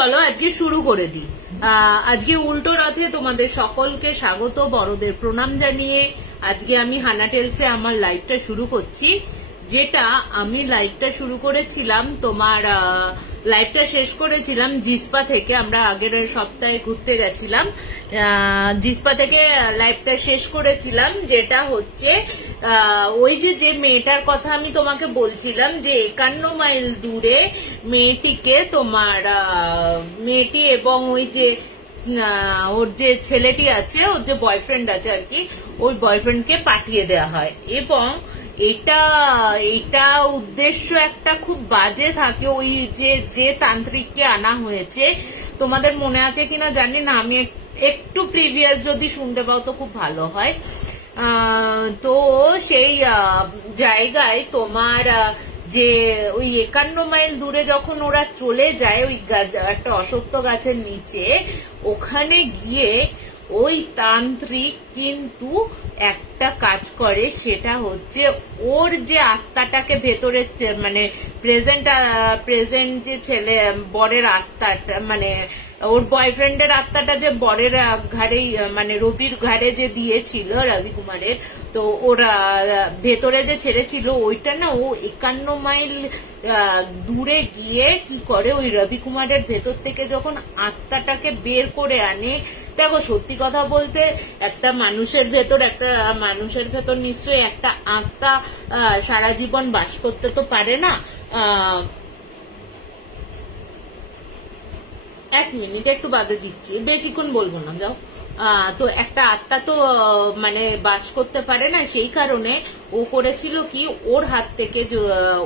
চলো আজকে শুরু করে দিই। আজকে উল্টো রথে তোমাদের সকলকে স্বাগত, বড়দের প্রণাম জানিয়ে আজকে আমি হানা টেলসে আমার লাইভটা শুরু করছি। যেটা আমি লাইভটা শুরু করেছিলাম, তোমার লাইভটা শেষ করেছিলাম জিসপা থেকে। আমরা আগের সপ্তাহে ঘুরতে গেছিলাম, জিসপা থেকে লাইভটা শেষ করেছিলাম। যেটা হচ্ছে ওই যে মেয়েটার কথা আমি তোমাকে বলছিলাম, যে 51 মাইল দূরে মেয়েটিকে তোমার মেয়েটি এবং ওই যে ওর যে ছেলেটি আছে, ওর যে বয়ফ্রেন্ড আছে আর কি, ওই বয়ফ্রেন্ডকে পাঠিয়ে দেওয়া হয়। এবং এটা উদ্দেশ্য একটা খুব বাজে থাকে। ওই যে তান্ত্রিককে আনা হয়েছে, তোমাদের মনে আছে কিনা জানি না, আমি একটু প্রিভিয়াস যদি শুনতে পাও তো খুব ভালো হয়। তো সেই জায়গায় তোমার যে ওই 51 মাইল দূরে যখন ওরা চলে যায়, ওই একটা অশ্বত্থ গাছের নিচে, ওখানে গিয়ে ওই তান্ত্রিক কিন্তু একটা কাজ করে, সেটা হচ্ছে ওর যে আত্মাটাকে ভেতরে, মানে প্রেজেন্ট যে ছেলে বরের আত্মাটা, মানে ওর বয়ফ্রেন্ডের আত্মাটা যে বরের ঘাড়েই, মানে রবির ঘাড়ে যে দিয়েছিল রবি কুমারের, তো ওরা ভেতরে যে ছেড়েছিল ওইটা না, ও 51 মাইল দূরে গিয়ে কি করে, ওই রবি কুমারের ভেতর থেকে যখন আত্মাটাকে বের করে আনে। দেখো সত্যি কথা বলতে, একটা মানুষের ভেতর নিশ্চয়ই একটা আত্মা সারা জীবন বাস করতে তো পারে না। 1 মিনিট একটু বাদে দিচ্ছি, বেশিক্ষণ বলবো না, যাও। তো একটা আত্মা তো মানে বাস করতে পারে না, সেই কারণে ও করেছিল কি, ওর হাত থেকে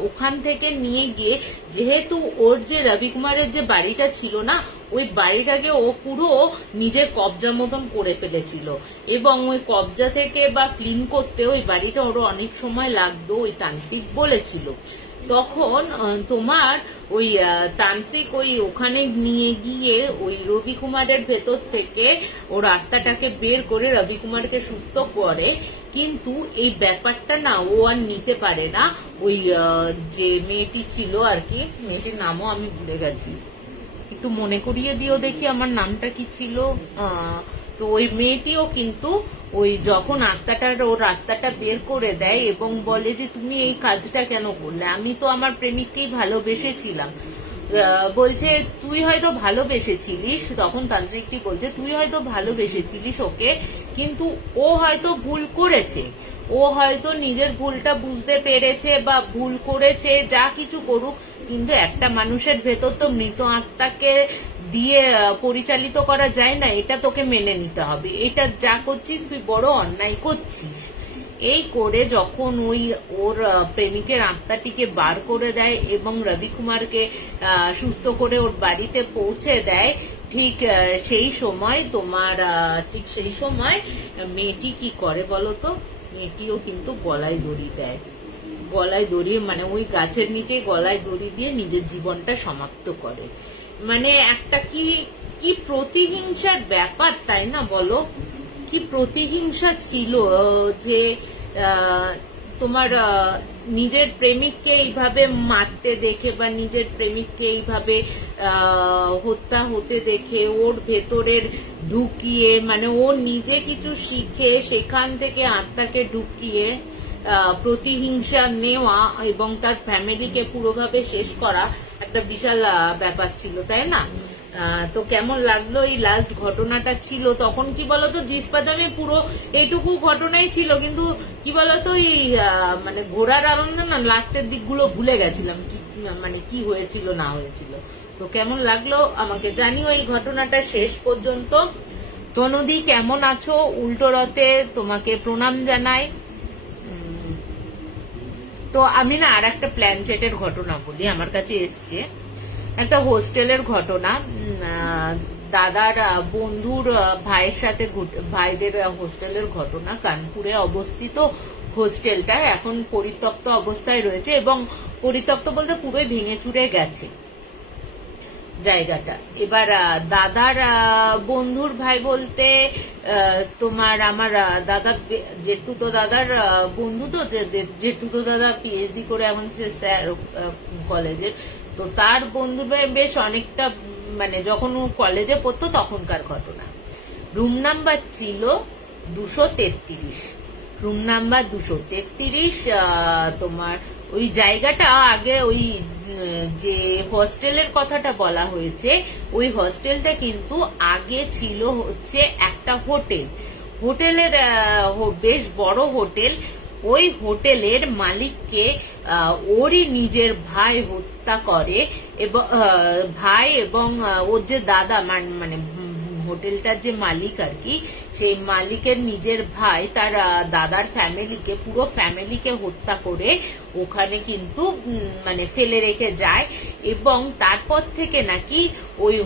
ওখান থেকে নিয়ে গিয়ে, যেহেতু ওর যে রবি কুমারের যে বাড়িটা ছিল না, ওই বাড়িটাকে ও পুরো নিজের কবজা মতন করে ফেলেছিল। এবং ওই কবজা থেকে বা ক্লিন করতে ওই বাড়িটা ওর অনেক সময় লাগতো, ওই তান্ত্রিক বলেছিল। তখন তোমার ওই তান্ত্রিক ওখানে নিয়ে গিয়ে ওই রবি কুমারের ভেতর থেকে ওর আত্মাটাকে বের করে রবি কুমারকে সুস্থ করে। কিন্তু এই ব্যাপারটা না ও আর নিতে পারে না। ওই যে মেয়েটি ছিল আর কি, মেয়েটির নামও আমি ভুলে গেছি, একটু মনে করিয়ে দিও দেখি আমার নামটা কি ছিল। তো ওই মেয়েটিও কিন্তু ওই যখন ওর আত্মাটা বের করে দেয় এবং বলে যে তুমি এই কাজটা কেন করলে, আমি তো আমার প্রেমিককেই ভালোবেসেছিলাম। বলছে তুই হয়তো ভালোবেসেছিলিস, তখন তান্ত্রিকটি বলছে তুই হয়তো ভালোবেসেছিলিস ওকে, কিন্তু ও হয়তো ভুল করেছে, ও হয়তো নিজের ভুলটা বুঝতে পেরেছে বা ভুল করেছে, যা কিছু করুক, কিন্তু একটা মানুষের ভেতর তো মৃত আত্মাকে দিয়ে পরিচালিত করা যায় না, এটা তোকে মেনে নিতে হবে। এটা যা করছিস তুই বড় অন্যায় করছিস। এই করে যখন ওর প্রেমিকের আত্মাটিকে বার করে দেয় এবং রবি কুমারকে সুস্থ করে ওর বাড়িতে পৌঁছে দেয়, ঠিক সেই সময় মেয়েটি কি করে বলতো, মেয়েটিও কিন্তু গলায় দড়ি দেয়। গলায় দড়ি মানে ওই গাছের নিচে গলায় দড়ি দিয়ে নিজের জীবনটা সমাপ্ত করে। মানে একটা কি প্রতিহিংসার ব্যাপার, তাই না বলো? কি প্রতিহিংসা ছিল যে তোমার নিজের প্রেমিককে এইভাবে মারতে দেখে বা নিজের প্রেমিককে এইভাবে হত্যা হতে দেখে, ওর ভেতরের ঢুকিয়ে, মানে ও নিজে কিছু শিখে সেখান থেকে আত্মাকে ঢুকিয়ে প্রতিহিংসা নেওয়া এবং তার ফ্যামিলিকে পুরোভাবে শেষ করা একটা বিশাল ব্যাপার ছিল, তাই না? তো কেমন লাগলো এই লাস্ট ঘটনাটা ছিল তখন, কি বলতো, জিসপাদামে পুরো এইটুকু ঘটনাই ছিল, কিন্তু কি বলতো এই মানে ঘোরার আনন্দ না, লাস্টের দিকগুলো ভুলে গেছিলাম মানে কি হয়েছিল না হয়েছিল। তো কেমন লাগলো আমাকে জানিও এই ঘটনাটা শেষ পর্যন্ত। তনুদি কেমন আছো? উল্টো রথে তোমাকে প্রণাম জানাই। তো আমি না আর একটা প্ল্যানচেটের ঘটনা বলি, আমার কাছে এসছে একটা হোস্টেলের ঘটনা। দাদার বন্ধুর ভাইয়ের সাথে ভাইদের হোস্টেলের ঘটনা। কানপুরে অবস্থিত হোস্টেলটা এখন পরিত্যক্ত অবস্থায় রয়েছে, এবং পরিত্যক্ত বলতে পুরোই ভেঙে চুরে গেছে জায়গাটা। এবার দাদার বন্ধুর ভাই বলতে তোমার আমার দাদা জেঠুতো দাদার বন্ধু, তো জেঠুতো দাদা পিএইচডি করে এখন স্যার কলেজের, তো তার বন্ধু বেশ অনেকটা মানে যখন ও কলেজে পড়তো তখনকার ঘটনা। রুম নাম্বার ছিল 233, রুম নাম্বার 233। তোমার ওই জায়গাটা আগে ওই যে হস্টেলের কথাটা বলা হয়েছে, ওই হস্টেলটা কিন্তু আগে ছিল হচ্ছে একটা হোটেল, হোটেলের বেশ বড় হোটেল। ওই হোটেলের মালিককে ওরই নিজের ভাই হত্যা করে, এবং ভাই এবং ওর যে দাদা মানে হোটেলটার যে মালিক আর কি, সেই মালিকের নিজের ভাই তার দাদার ফ্যামিলিকে, পুরো ফ্যামিলিকে হত্যা করে ওখানে কিন্তু মানে ফেলে রেখে যায়। এবং তারপর থেকে নাকি ওই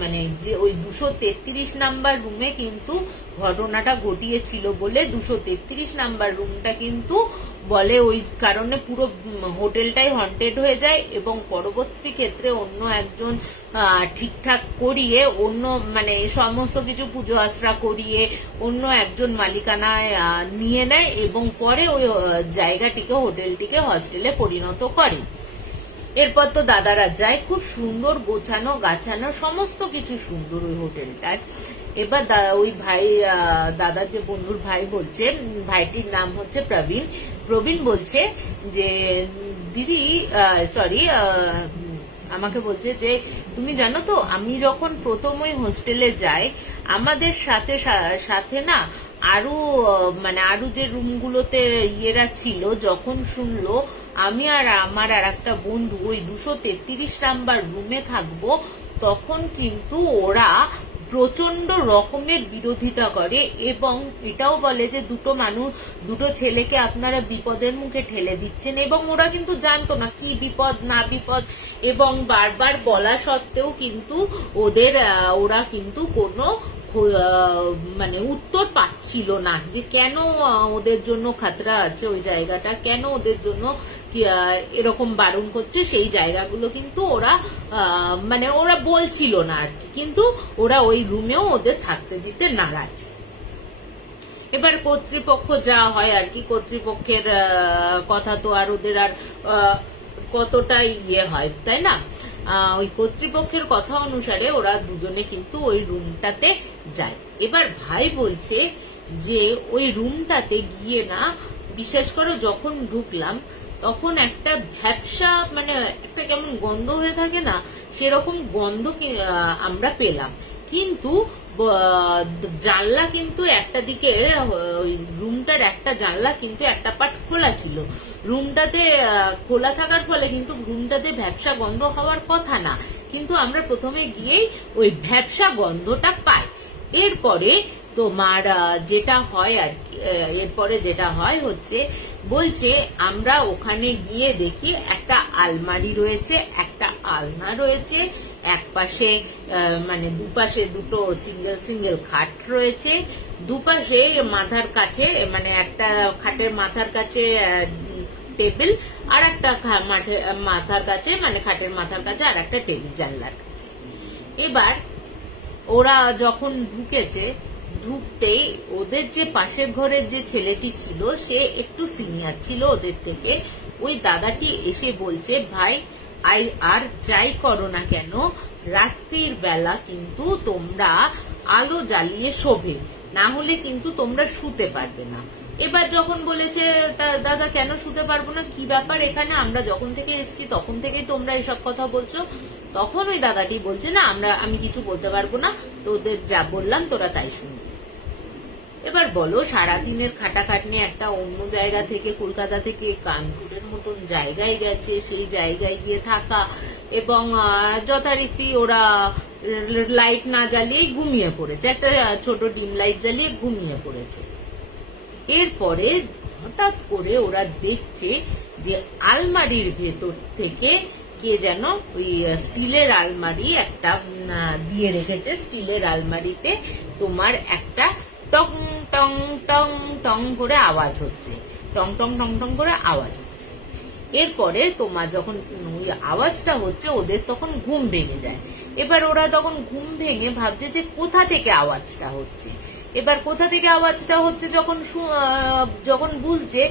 মানে যে ওই 233 নাম্বার রুমে কিন্তু ঘটনাটা ঘটিয়েছিল বলে 233 নাম্বার রুমটা কিন্তু বলে ওই কারণে পুরো হোটেলটাই হন্টেড হয়ে যায়। এবং পরবর্তী ক্ষেত্রে অন্য একজন ঠিকঠাক করিয়ে, অন্য মানে সমস্ত কিছু পুজো আশ্রা করিয়ে অন্য একজন মালিকানায় নিয়ে নেয় এবং পরে ওই জায়গাটিকে, হোটেলটিকে হস্টেলে পরিণত করে। এরপর তো দাদারা যায়, খুব সুন্দর গোছানো গাছানো, সমস্ত কিছু সুন্দর ওই হোটেলটার। এবার ওই ভাই, দাদার যে বন্ধুর ভাই বলছে, ভাইটির নাম হচ্ছে প্রবীণ। প্রবীণ বলছে যে দিদি, সরি, আমাকে বলছে যে তুমি জানো তো, আমি যখন প্রথম ওই হোস্টেলে যাই, আমাদের সাথে সাথে না আরো মানে আরো যে রুমগুলোতে ইয়েরা ছিল, যখন শুনলো আমি আর আমার আর একটা বন্ধু ওই 233 নাম্বার রুমে থাকবো, তখন কিন্তু ওরা প্রচন্ড রকমের বিরোধিতা করে এবং এটাও বলে যে দুটো ছেলেকে আপনারা বিপদের মুখে ঠেলে দিচ্ছেন। এবং ওরা কিন্তু জানতো না কি বিপদ না বিপদ, এবং বারবার বলা সত্ত্বেও কিন্তু ওরা কিন্তু কোনো মানে উত্তর পাচ্ছিল না যে কেন ওদের জন্য খাতরা আছে ওই জায়গাটা, কেন ওদের জন্য এরকম বারণ করছে। সেই জায়গাগুলো কিন্তু ওরা মানে ওরা বলছিল না আর কি, কিন্তু ওরা ওই রুমেও ওদের থাকতে দিতে নারাজ। এবার কর্তৃপক্ষ যা হয় আর কি, কর্তৃপক্ষের কথা তো আর ওদের আর কতটা ইয়ে হয়, তাই না? ওই কর্তৃপক্ষের কথা অনুসারে ওরা দুজনে কিন্তু ওই রুমটাতে যায়। এবার ভাই বলছে যে ওই রুমটাতে গিয়ে না, বিশেষ করে যখন ঢুকলাম তখন একটা ভ্যাপসা মানে একটা কেমন গন্ধ হয়ে থাকে না, সেরকম গন্ধ আমরা পেলাম। কিন্তু জানলা কিন্তু একটা দিকে, ওই রুমটার একটা জানলা কিন্তু একটা পার্ট খোলা ছিল। রুমটাতে খোলা থাকার ফলে কিন্তু রুমটাতে ভ্যাপসা গন্ধ হওয়ার কথা না, কিন্তু আমরা প্রথমে গিয়েই ওই ভ্যাপসা গন্ধটা পাই। এরপরে তোমার যেটা হয় আর কি, এরপরে যেটা হয় হচ্ছে, বলছে আমরা ওখানে গিয়ে দেখি একটা আলমারি রয়েছে, একটা আলনা রয়েছে, এক পাশে মানে দুপাশে দুটো সিঙ্গেল সিঙ্গেল খাট রয়েছে, দুপাশে মাথার কাছে মানে একটা খাটের মাথার কাছে টেবিল, আর একটা মাথার কাছে মানে খাটের মাথার কাছে আর একটা টেবিল জানলার কাছে। এবার ওরা যখন ঢুকেছে, ঢুকতেই ওদের যে পাশের ঘরের যে ছেলেটি ছিল সে একটু সিনিয়র ছিল ওদের থেকে। ওই দাদাটি এসে বলছে, ভাই আর যাই করো না কেন, রাত্রির বেলা কিন্তু তোমরা আলো জ্বালিয়ে শোবে, না হলে কিন্তু তোমরা শুতে পারবে না। এবার যখন বলেছে দাদা কেন শুতে পারবো না, কি ব্যাপার এখানে, আমরা যখন থেকে এসেছি তখন থেকেই তোমরা এসব কথা বলছো। তখন ওই দাদাটি বলছে, না আমি কিছু বলতে পারবো না, তোদের যা বললাম তোরা তাই শুনবি। এবার বলো, সারাদিনের খাটাখাটনি একটা অন্য জায়গা থেকে, কলকাতা থেকে কানপুরের মতন জায়গায় গেছে, সেই জায়গায় গিয়ে থাকা, এবং যথারীতি ওরা লাইট না জ্বালিয়ে ঘুমিয়ে পড়েছে, একটা ছোট ডিম লাইট জ্বালিয়ে ঘুমিয়ে পড়েছে। এরপরে হঠাৎ করে ওরা দেখছে যে আলমারির ভেতর থেকে কে যেন ওই স্টিলের আলমারি একটা দিয়ে রেখেছে, স্টিলের আলমারিতে তোমার একটা টং টং টং টং করে আওয়াজ হচ্ছে, টং টং টং টং করে আওয়াজ হচ্ছে। এরপরে তোমার যখন ওই আওয়াজটা হচ্ছে, ওদের তখন ঘুম ভেঙে যায়। এবার ওরা তখন ঘুম ভেঙে ভাবছে যে কোথা থেকে আওয়াজটা হচ্ছে। এবার কোথা থেকে আওয়াজটা হচ্ছে যখন বুঝছে,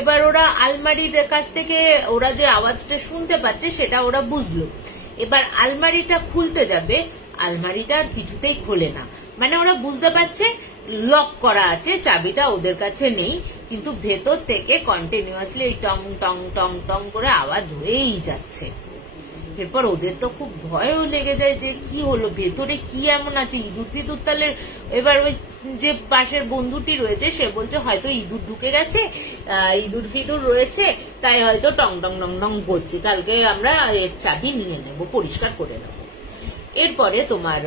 এবার ওরা আলমারির কাছ থেকে ওরা যে আওয়াজটা শুনতে পাচ্ছে সেটা ওরা বুঝলো। এবার আলমারিটা খুলতে যাবে, আলমারিটা আর কিছুতেই খোলে না। মানে ওরা বুঝতে পারছে লক করা আছে, চাবিটা ওদের কাছে নেই, কিন্তু ভেতর থেকে কন্টিনিউয়াসলি টং টং টং টং করে আওয়াজ হয়েই যাচ্ছে। এরপর ওদের তো খুব ভয়ও লেগে যায় যে কি হলো, ভেতরে কি এমন আছে, ইঁদুর ফিঁদুর তাহলে। এবার ওই যে পাশের বন্ধুটি রয়েছে সে বলছে হয়তো ইঁদুর ঢুকে গেছে, ইঁদুর ফিঁদুর রয়েছে, তাই হয়তো টং টং টং টং করছে, কালকে আমরা এর চাবি নিয়ে নেব, পরিষ্কার করে নেব। এরপরে তোমার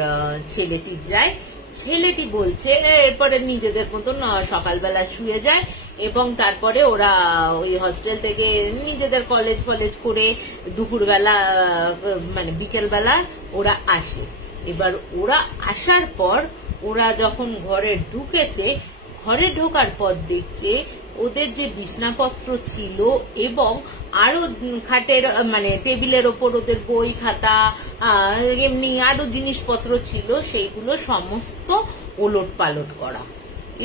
ছেলেটি যায়, ছেলেটি বলছে এরপরে নিজেদের মতন সকালবেলা শুয়ে যায় এবং তারপরে ওরা ওই হস্টেল থেকে নিজেদের কলেজ ফলেজ করে দুপুরবেলা মানে বিকেলবেলা ওরা আসে। এবার ওরা আসার পর ওরা যখন ঘরে ঢুকেছে, ঘরে ঢোকার পর দেখছে ওদের যে বিছনাপত্র ছিল এবং আরো খাটের মানে টেবিলের ওপর ওদের বই খাতা এমনি আরো জিনিসপত্র ছিল, সেইগুলো সমস্ত ওলট পালট করা।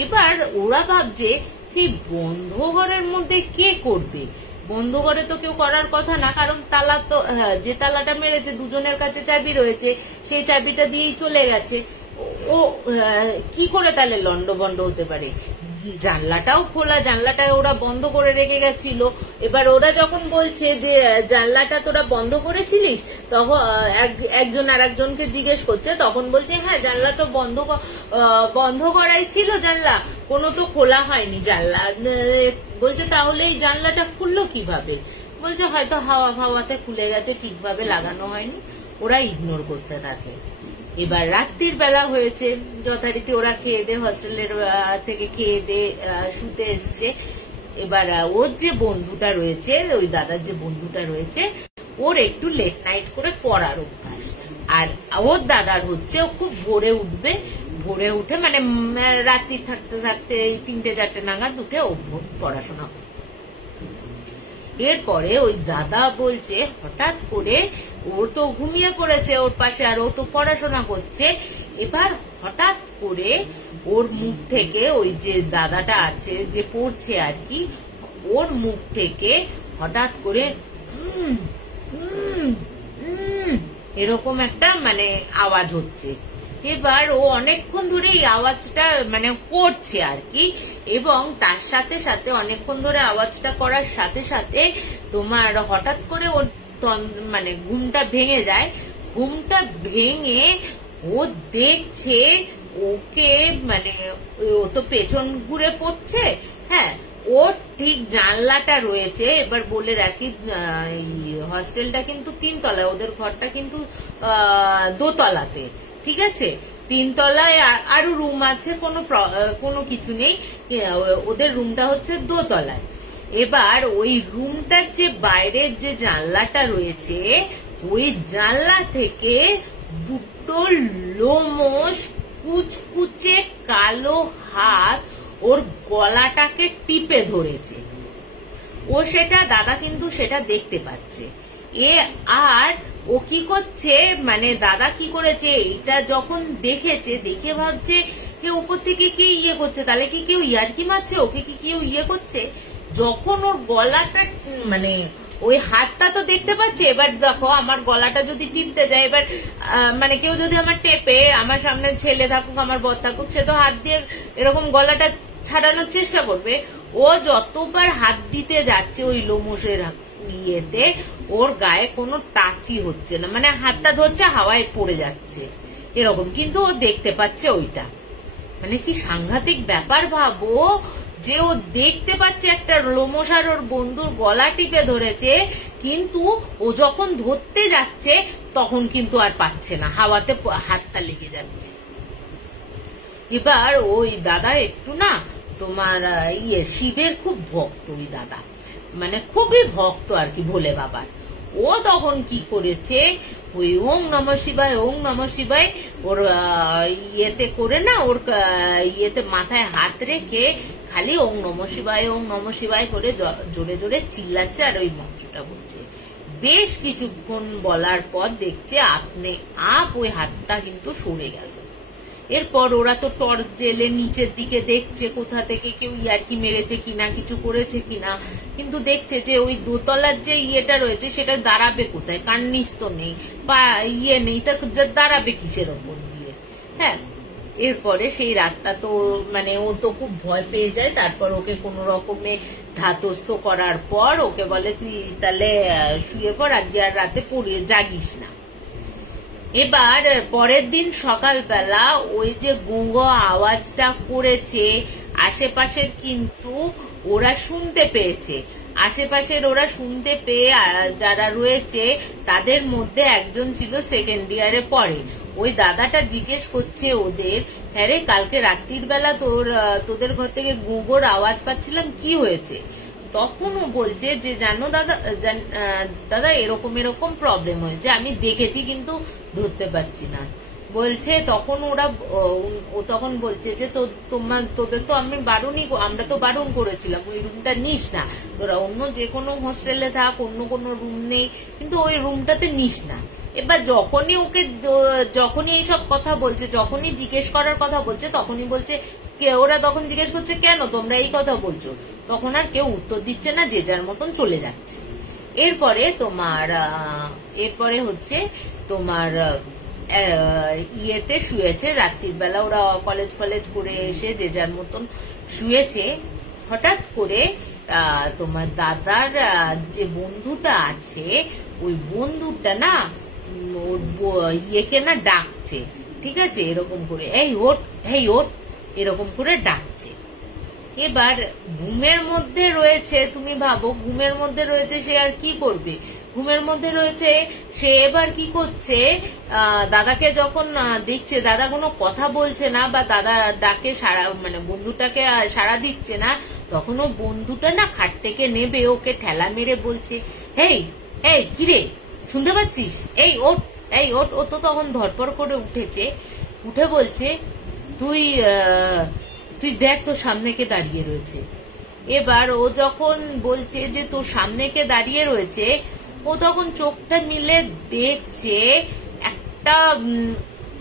এবার ওরা ভাবছে যে বন্ধ ঘরের মধ্যে কে করবে, বন্ধ ঘরে তো কেউ করার কথা না, কারণ তালা তো যে তালাটা মেরেছে দুজনের কাছে চাবি রয়েছে, সেই চাবিটা দিয়েই চলে গেছে। ও কি করে তাহলে লন্ডভন্ড হতে পারে? জানলাটাও খোলা, জানলাটা ওরা বন্ধ করে রেখে গেছিল। এবার ওরা যখন বলছে যে জানলাটা তোরা বন্ধ করেছিলিস, তখন একজন আর একজনকে জিজ্ঞেস করছে, তখন বলছে হ্যাঁ জানলা তো বন্ধ করাই ছিল, জানলা কোনো তো খোলা হয়নি জানলা। বলছে তাহলে এই জানলাটা খুললো কিভাবে? বলছে হয়তো হাওয়াতে খুলে গেছে, ঠিকভাবে লাগানো হয়নি। ওরা ইগনোর করতে থাকে। এবার রাত্রির বেলা হয়েছে, যথারীতি ওরা খেয়ে দে হস্টেলের থেকে খেয়ে দে শুতে এসছে। এবার ওর যে বন্ধুটা রয়েছে, ওই দাদার যে বন্ধুটা রয়েছে, ওর একটু লেট নাইট করে পড়ার অভ্যাস। আর ওর দাদার হচ্ছে ও খুব ভোরে উঠবে, ভোরে উঠে মানে রাত্রি থাকতে থাকতে 3টে-4টে নাগাদ উঠে ও পড়াশোনা করে। এরপরে ওই দাদা বলছে হঠাৎ করে ওর তো ঘুমিয়ে পড়েছে ওর পাশে, আর ও তো পড়াশোনা করছে। এবার হঠাৎ করে ওর মুখ থেকে, ওই যে দাদাটা আছে যে পড়ছে আর কি, ওর মুখ থেকে হঠাৎ করে এরকম একটা মানে আওয়াজ হচ্ছে। এবার ও অনেকক্ষণ ধরে এই আওয়াজটা মানে করছে আর কি, এবং তার সাথে সাথে অনেকক্ষণ ধরে আওয়াজটা করার সাথে সাথে তোমার হঠাৎ করে ওর মানে ঘুমটা ভেঙে যায়। ঘুমটা ভেঙে ও দেখছে ওকে মানে ও তো পেছন ঘুরে পড়ছে, হ্যাঁ ওর ঠিক জানলাটা রয়েছে। এবার বলে রাখি হস্টেলটা কিন্তু 3 তলায়, ওদের ঘরটা কিন্তু 2 তলাতে, ঠিক আছে? 3 তলায় আরো রুম আছে, কোনো কিছু নেই, ওদের রুমটা হচ্ছে 2 তলায়। এবার ওই রুমটার যে বাইরের যে জানলাটা রয়েছে, ওই জানলা থেকে দুটো লোমশ কুচকুচে কালো হাত ওর গলাটাকে টিপে ধরেছে। ও সেটা দাদা কিন্তু সেটা দেখতে পাচ্ছে। আর ও কি করছে মানে দাদা কি করেছে, এটা যখন দেখেছে, দেখে ভাবছে যে উপর থেকে কে ইয়ে করছে, তাহলে কি কেউ ইয়ার্কি মারছে, ওকে কি কেউ ইয়ে করছে। যখন ওর গলাটা মানে ওই হাতটা তো দেখতে পাচ্ছে, এবার দেখো আমার গলাটা যদি টিপতে যায়, এবার মানে কেউ যদি আমার টেপে, আমার সামনে ছেলে থাকুক আমার বর থাকুক, সে তো হাত দিয়ে এরকম গলাটা ছাড়ানোর চেষ্টা করবে। ও যতবার হাত দিতে যাচ্ছে ওই লোমশের ইয়েতে, ওর গায়ে কোনো টাচই হচ্ছে না, মানে হাতটা ধরছে হাওয়ায় পড়ে যাচ্ছে এরকম, কিন্তু ও দেখতে পাচ্ছে ওইটা। মানে কি সাংঘাতিক ব্যাপার ভাবো, যে ও দেখতে পাচ্ছে একটা লোমশ আর ওর বন্ধুর গলা টিপে ধরেছে, কিন্তু ও যখন ধরতে যাচ্ছে তখন কিন্তু আর পাচ্ছে না, হাওয়াতে হাতটা লেগে যাচ্ছে। এবার ওই দাদা একটু না তোমার শিবের খুব ভক্ত, ওই দাদা মানে খুবই ভক্ত আর কি ভোলে বাবার। ও তখন কি করেছে, ওই ওং নমঃ শিবায় ওং নমঃ শিবায় ওর ইয়েতে করে না, ওর ইয়েতে মাথায় হাত রেখে খালি ওং নমঃ শিবায় করে জোরে জোরে চিল্লাচ্ছে আর ওই মন্ত্রটা বলছে। বেশ কিছুক্ষণ বলার পর দেখছে আপনি ওই হাতটা কিন্তু সরে গেল। এরপর ওরা তো টর্চ জেলে নিচের দিকে দেখছে কোথা থেকে কেউ ইয়ার্কি মেরেছে কিনা, কিছু করেছে কিনা, কিন্তু দেখছে যে ওই দোতলার যে ইয়েটা রয়েছে সেটা দাঁড়াবে কোথায়, কার্নিস তো নেই বা ইয়ে নেই, তা দাঁড়াবে কিসের ওপর দিয়ে। হ্যাঁ, এরপরে সেই রাতটা তো মানে ও তো খুব ভয় পেয়ে যায়। তারপর ওকে কোনো রকমে ধাতস্থ করার পর ওকে বলে তুই তাহলে শুয়ে পড়, আজকে আর রাতে পড়িয়ে জাগিস না। এবার পরের দিন সকালবেলা ওই যে গুঙ্গো আওয়াজটা করেছে আশেপাশের, কিন্তু ওরা শুনতে পেয়েছে। আশেপাশের ওরা শুনতে পেয়ে যারা রয়েছে তাদের মধ্যে একজন ছিল সেকেন্ড ইয়ারে পড়ে। ওই দাদাটা জিজ্ঞেস করছে ওদের, হ্যাঁ রে কালকে রাত্রির বেলা তোদের ঘর থেকে গুঙ্গোর আওয়াজ পাচ্ছিলাম, কি হয়েছে? তখন ও বলছে যে জানো দাদা এরকম এরকম প্রবলেম হয়েছে, আমি দেখেছি কিন্তু ধরতে পারছি না। বলছে তখন ও তখন বলছে যে তোদের তো আমরা তো বারণ করেছিলাম ওই রুমটা নিস না, তোরা অন্য যে কোনো হোস্টেলে থাক, অন্য কোনো রুম নেই, কিন্তু ওই রুমটাতে নিস না। এবার যখনই এইসব কথা বলছে, যখনই জিজ্ঞেস করার কথা বলছে, তখনই বলছে ওরা তখন জিজ্ঞেস করছে কেন তোমরা এই কথা বলছো, তখন আর কেউ উত্তর দিচ্ছে না, যে যার মতন চলে যাচ্ছে। এরপরে হচ্ছে তোমার ইয়েতে শুয়েছে রাত্রির বেলা, ওরা কলেজ করে এসে যে যার মতন শুয়েছে। হঠাৎ করে তোমার দাদার যে বন্ধুটা আছে, ওই বন্ধুটা না ইয়েকে না ডাকছে, ঠিক আছে, এরকম করে এই ওঠ এরকম করে ডাকছে। এবার ঘুমের মধ্যে রয়েছে, তুমি ভাবো ঘুমের মধ্যে রয়েছে, সে আর কি করবে, ঘুমের মধ্যে রয়েছে সে। এবার কি করছে, দাদাকে যখন দেখছে দাদা কোনো কথা বলছে না বা দাদা ডাকে মানে বন্ধুটাকে সাড়া দিচ্ছে না, তখন ও বন্ধুটা না খাট থেকে নেবে ওকে ঠেলা মেরে বলছে, হেই কিরে শুনতে পাচ্ছিস, এই ওঠ। ও তো তখন ধরপড় করে উঠেছে, উঠে বলছে তুই দেখ তোর সামনে কে দাঁড়িয়ে রয়েছে। এবার ও যখন বলছে যে তোর সামনে কে দাঁড়িয়ে রয়েছে, ও তখন চোখটা মিলে দেখছে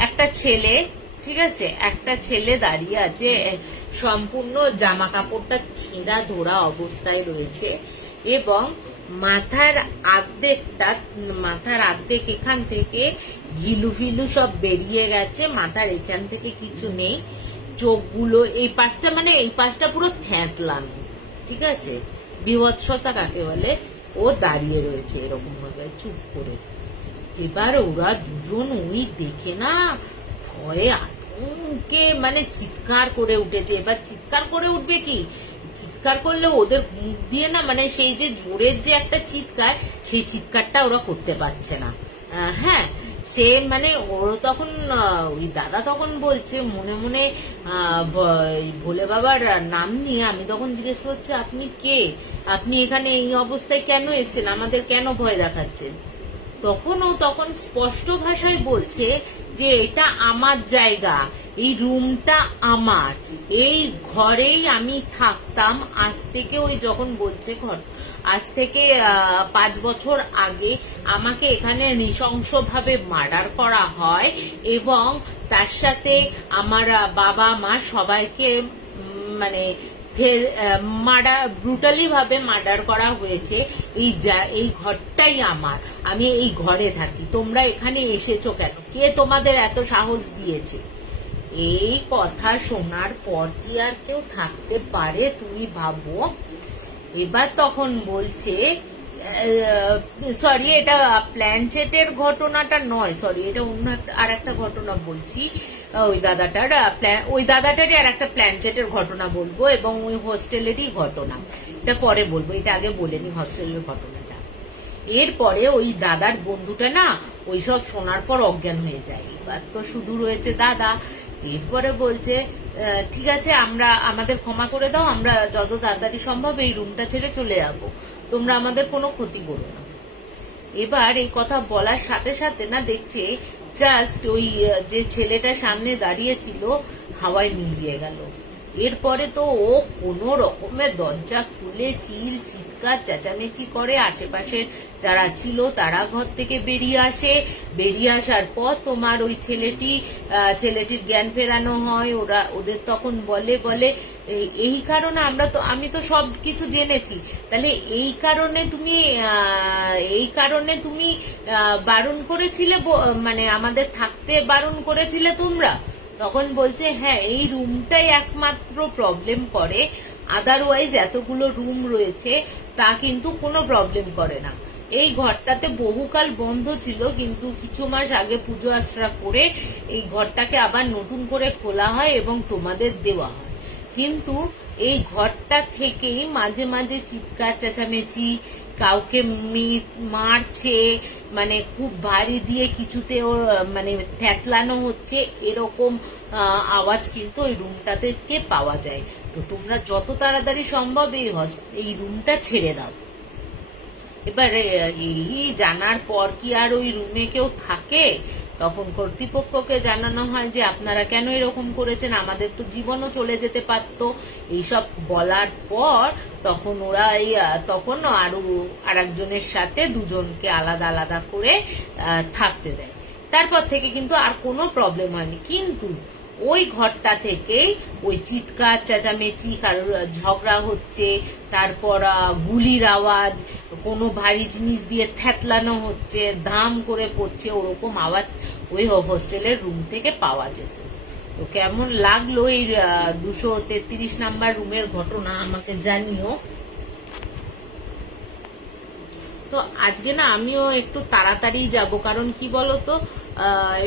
একটা ছেলে, ঠিক আছে, একটা ছেলে দাঁড়িয়ে আছে, সম্পূর্ণ জামা কাপড়টা ছেঁড়া ধরা অবস্থায় রয়েছে এবং মাথার আর্ধেক এখান থেকে ঘিলু ফিলু সব বেরিয়ে গেছে, মাথার এখান থেকে কিছু নেই, চোখগুলো এই পাশটা পুরো থ্যাঁতলানো, ঠিক আছে, বিভৎসতা কাকে বলে। ও দাঁড়িয়ে রয়েছে এরকম ভাবে চুপ করে। এবার ওরা দুজন ওই দেখে না ভয়ে আতঙ্কে মানে চিৎকার করে উঠেছে। এবার চিৎকার করে উঠবে কি, চিৎকার করলে ওদের মুখ দিয়ে না মানে সেই যে জোরের যে একটা চিৎকার, সেই চিৎকারটা ওরা করতে পারছে না। হ্যাঁ, সে মানে ওর তখন ওই দাদা তখন বলছে মনে মনে ভোলে বাবার নাম নিয়ে, আমি তখন জিজ্ঞেস করছি আপনি কে, আপনি এখানে এই অবস্থায় কেন এসেছেন, আমাদের কেন ভয় দেখাচ্ছেন? তখন স্পষ্ট ভাষায় বলছে যে এটা আমার জায়গা, এই রুমটা আমার, এই ঘরেই আমি থাকতাম আজ থেকে, ওই যখন বলছে আজ থেকে 5 বছর আগে আমাকে এখানে নৃশংসভাবে মার্ডার করা হয় এবং তার সাথে আমার বাবা মা সবাইকে মানে ব্রুটালি ভাবে মার্ডার করা হয়েছে। এই ঘরটাই আমার, আমি এই ঘরে থাকি, তোমরা এখানে এসেছো কেন, কে তোমাদের এত সাহস দিয়েছে? এই কথা শোনার পর কি আর কেউ থাকতে পারে তুমি ভাবো? এবার তখন বলছে সরি এটা প্ল্যানচেটের ঘটনাটা নয়, সরি এটা অন্য আর একটা ঘটনা বলছি। ওই দাদাটারই আর একটা প্ল্যানচেটের ঘটনা বলবো এবং ওই হোস্টেলেরই ঘটনা, এটা পরে বলবো, এটা আগে বলেনি হোস্টেলের ঘটনাটা। এরপরে ওই দাদার বন্ধুটা না ওইসব শোনার পর অজ্ঞান হয়ে যায়। এবার তো শুধু রয়েছে দাদা। এরপরে বলছে ঠিক আছে আমাদের ক্ষমা করে দাও, আমরা যত তাড়াতাড়ি সম্ভব এই রুমটা ছেড়ে চলে যাবো, তোমরা আমাদের কোনো ক্ষতি করো না। এবার এই কথা বলার সাথে সাথে না দেখছে জাস্ট ওই যে ছেলেটা সামনে দাঁড়িয়ে ছিল হাওয়ায় মিলিয়ে গেল। এরপরে তো ও কোনো রকমের দরজা খুলে চিৎকার চেঁচামেচি করে, আশেপাশের যারা ছিল তারা ঘর থেকে বেরিয়ে আসে। বেরিয়ে আসার পর তোমার ওই ছেলেটির জ্ঞান ফেরানো হয়। ওদের তখন বলে এই কারণে আমি তো সব কিছু জেনেছি, তাহলে এই কারণে তুমি বারণ করেছিলে, মানে আমাদের থাকতে বারণ করেছিলে তোমরা। তখন বলছে হ্যাঁ, এই রুমটাই একমাত্র প্রবলেম করে, আদারওয়াইজ এতগুলো রুম রয়েছে তা কিন্তু কোনো প্রবলেম করে না। এই ঘরটাতে বহুকাল বন্ধ ছিল, কিন্তু কিছু মাস আগে পুজো আশ্রা করে এই ঘরটাকে আবার নতুন করে খোলা হয় এবং তোমাদের দেওয়া হয়। কিন্তু এই ঘরটা থেকেই মাঝে মাঝে চিৎকার চেঁচামেচি, কাউকে মারছে, মানে খুব ভারী দিয়ে কিছুতে মানে থ্যাতলানো হচ্ছে, এরকম আওয়াজ কিন্তু ওই রুমটা থেকে পাওয়া যায়। তো তোমরা যত তাড়াতাড়ি সম্ভব এই রুমটা ছেড়ে দাও। এবারে এই জানার পর কি আর ওই রুমে কেউ থাকে? তখন কর্তৃপক্ষকে জানানো হয় যে আপনারা কেন এরকম করেছেন, আমাদের তো জীবনও চলে যেতে পারতো। এইসব বলার পর তখন ওরা তখন আরো আরেকজনের সাথে দুজনকে আলাদা আলাদা করে থাকতে দেয়। তারপর থেকে কিন্তু আর কোনো প্রবলেম হয়নি। কিন্তু ওই ঘরটা থেকেই ওই চিৎকার চেঁচামেচি, কারোর ঝগড়া হচ্ছে, তারপর গুলির আওয়াজ, কোনো ভারী জিনিস দিয়ে থ্যাতলানো হচ্ছে, ধাম করে পড়ছে, ওরকম আওয়াজ ওই হোস্টেলের রুম থেকে পাওয়া যেত। তো কেমন লাগলো এই 233 নাম্বার রুমের ঘটনা আমাকে জানিও। তো আজকে না আমিও একটু তাড়াতাড়ি যাব, কারণ কি বলতো,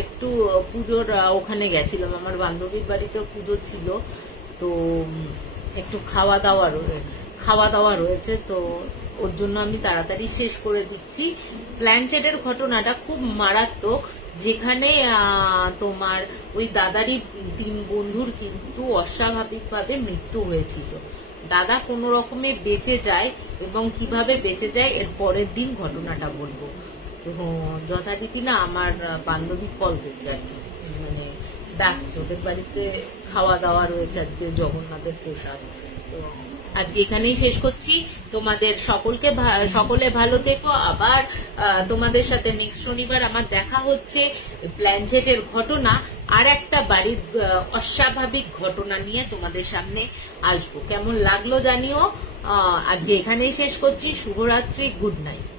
একটু পুজোর ওখানে গেছিলাম, আমার বান্ধবীর বাড়িতে পুজো ছিল, তো একটু খাওয়া দাওয়া রয়েছে, তো ওর জন্য আমি তাড়াতাড়ি শেষ করে দিচ্ছি। প্ল্যানচেটের ঘটনাটা খুব মারাত্মক, যেখানে তোমার ওই দাদারই 3 বন্ধুর কিন্তু অস্বাভাবিকভাবে মৃত্যু হয়েছিল। দাদা কোনো রকমে বেঁচে যায়, এবং কিভাবে বেঁচে যায় এর পরের দিন ঘটনাটা বলবো। তো যথারীতি না আমার বান্ধবী কল করছে আর কি, মানে ডাকছে, ওদের বাড়িতে খাওয়া দাওয়া রয়েছে আজকে, জগন্নাথের প্রসাদ। তো আজকে এখানেই শেষ করছি। তোমাদের সকলে ভালো থেকো। আবার তোমাদের সাথে নেক্সট শনিবার আমার দেখা হচ্ছে। প্ল্যানচেটের ঘটনা আর একটা বাড়ির অস্বাভাবিক ঘটনা নিয়ে তোমাদের সামনে আসবো। কেমন লাগলো জানিও। আজকে এখানেই শেষ করছি। শুভরাত্রি, গুড নাইট।